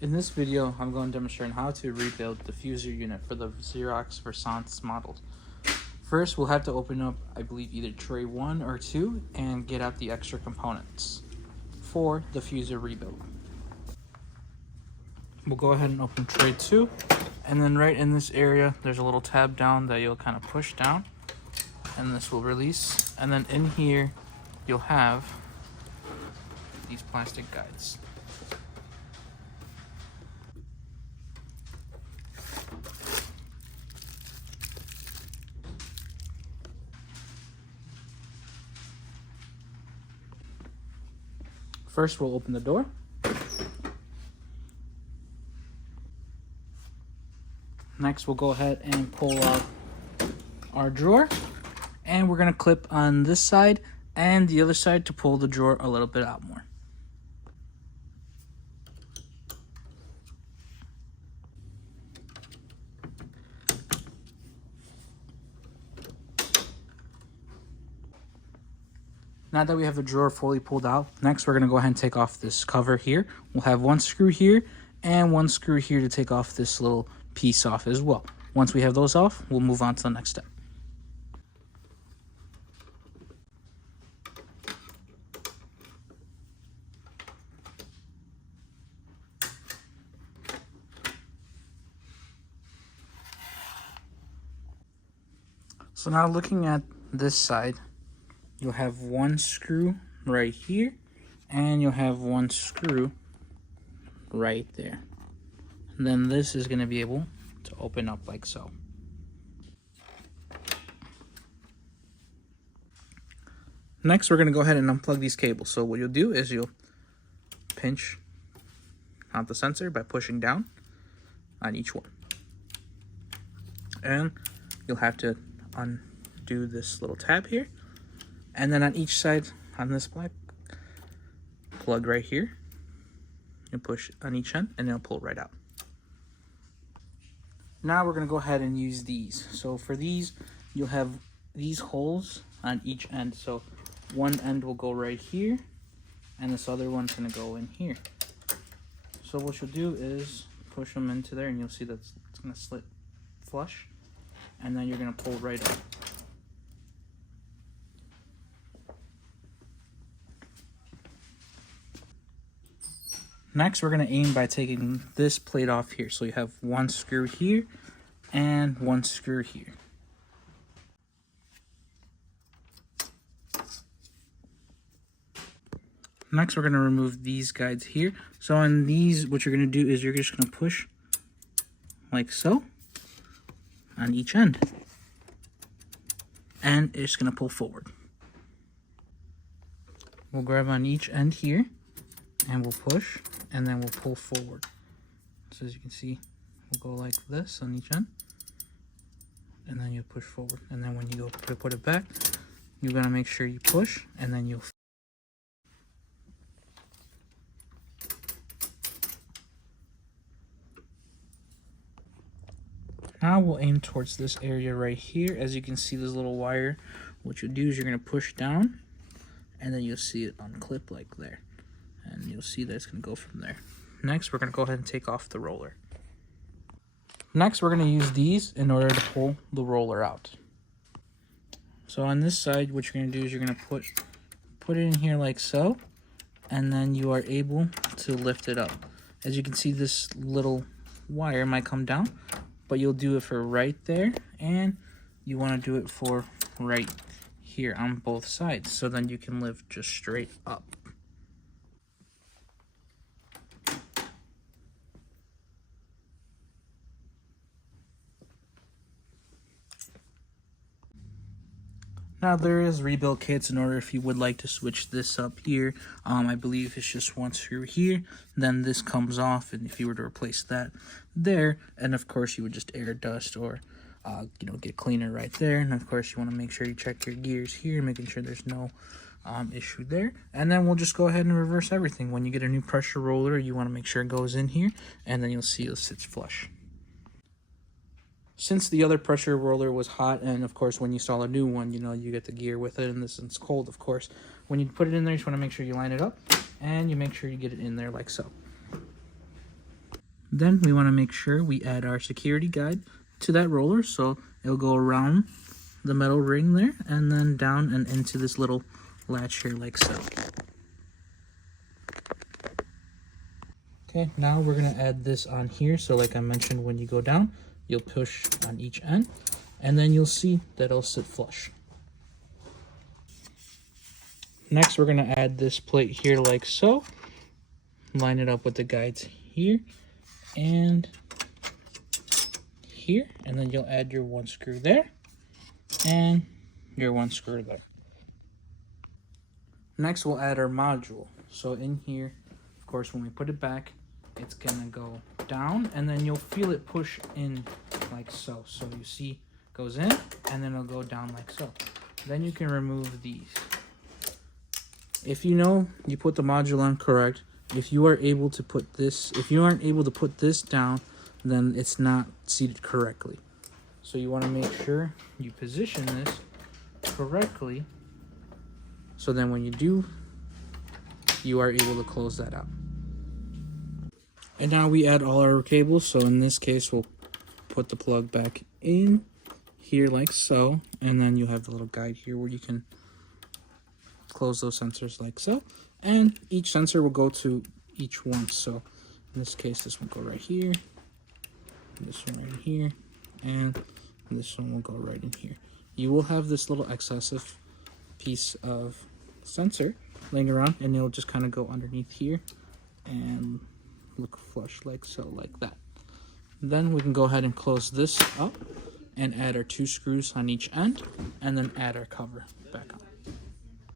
In this video, I'm going to demonstrate how to rebuild the fuser unit for the Xerox Versant model. First, we'll have to open up, I believe, either tray 1 or 2 and get out the extra components for the fuser rebuild. We'll go ahead and open tray 2, and then right in this area, there's a little tab down that you'll kind of push down, and this will release. And then in here, you'll have these plastic guides. First, we'll open the door. Next, we'll go ahead and pull out our drawer, and we're going to clip on this side and the other side to pull the drawer a little bit out more. Now that we have the drawer fully pulled out, next we're going to go ahead and take off this cover here. We'll have one screw here and one screw here to take off this little piece off as well. Once we have those off, we'll move on to the next step. So now looking at this side, you'll have one screw right here, and you'll have one screw right there. And then this is going to be able to open up like so. Next, we're going to go ahead and unplug these cables. So what you'll do is you'll pinch out the sensor by pushing down on each one. And you'll have to undo this little tab here. And then on each side, on this black plug right here, you push on each end and it'll pull right out. Now we're going to go ahead and use these. So for these, you'll have these holes on each end. So one end will go right here, and this other one's going to go in here. So what you'll do is push them into there, and you'll see that it's going to slit flush, and then you're going to pull right up. Next, we're going to aim by taking this plate off here. So you have one screw here and one screw here. Next, we're going to remove these guides here. So on these, what you're going to do is you're just going to push like so on each end. And it's going to pull forward. We'll grab on each end here, and we'll push, and then we'll pull forward. So as you can see, we'll go like this on each end, and then you'll push forward. And then when you go to put it back, you're gonna make sure you push, and then you'll. Now we'll aim towards this area right here. As you can see, this little wire. What you'll do is you're gonna push down, and then you'll see it unclip like there. And you'll see that it's going to go from there. Next, we're going to go ahead and take off the roller. Next, we're going to use these in order to pull the roller out. So on this side, what you're going to do is you're going to put it in here like so, and then you are able to lift it up. As you can see, this little wire might come down, but you'll do it for right there, and you want to do it for right here on both sides, so then you can lift just straight up. Now there is rebuild kits in order if you would like to switch this up here. I believe it's just one screw here, then this comes off, and if you were to replace that there, and of course you would just air dust or get cleaner right there. And of course you want to make sure you check your gears here, making sure there's no issue there. And then we'll just go ahead and reverse everything. When you get a new pressure roller, you want to make sure it goes in here, and then you'll see it sits flush. Since the other pressure roller was hot, and of course when you install a new one, you get the gear with it, and this one's cold, of course. When you put it in there, you just want to make sure you line it up, and you make sure you get it in there like so. Then we want to make sure we add our security guide to that roller, so it'll go around the metal ring there and then down and into this little latch here like so. Okay, now we're going to add this on here. So like I mentioned, when you go down, you'll push on each end and then you'll see that it'll sit flush. Next, we're going to add this plate here like so. Line it up with the guides here and here, and then you'll add your one screw there and your one screw there. Next, we'll add our module. So in here, of course, when we put it back, it's gonna go down and then you'll feel it push in like so. So you see it goes in and then it'll go down like so. Then you can remove these. If you know you put the module on correct, if you are able to put this, if you aren't able to put this down, then it's not seated correctly. So you want to make sure you position this correctly, so then when you do, you are able to close that out. And now we add all our cables. So in this case, we'll put the plug back in here like so, and then you have the little guide here where you can close those sensors like so. And each sensor will go to each one. So in this case, this one will go right here, this one right here, and this one will go right in here. You will have this little excessive piece of sensor laying around, and it'll just kind of go underneath here and look flush like so, like that. Then we can go ahead and close this up and add our 2 screws on each end, and then add our cover back on.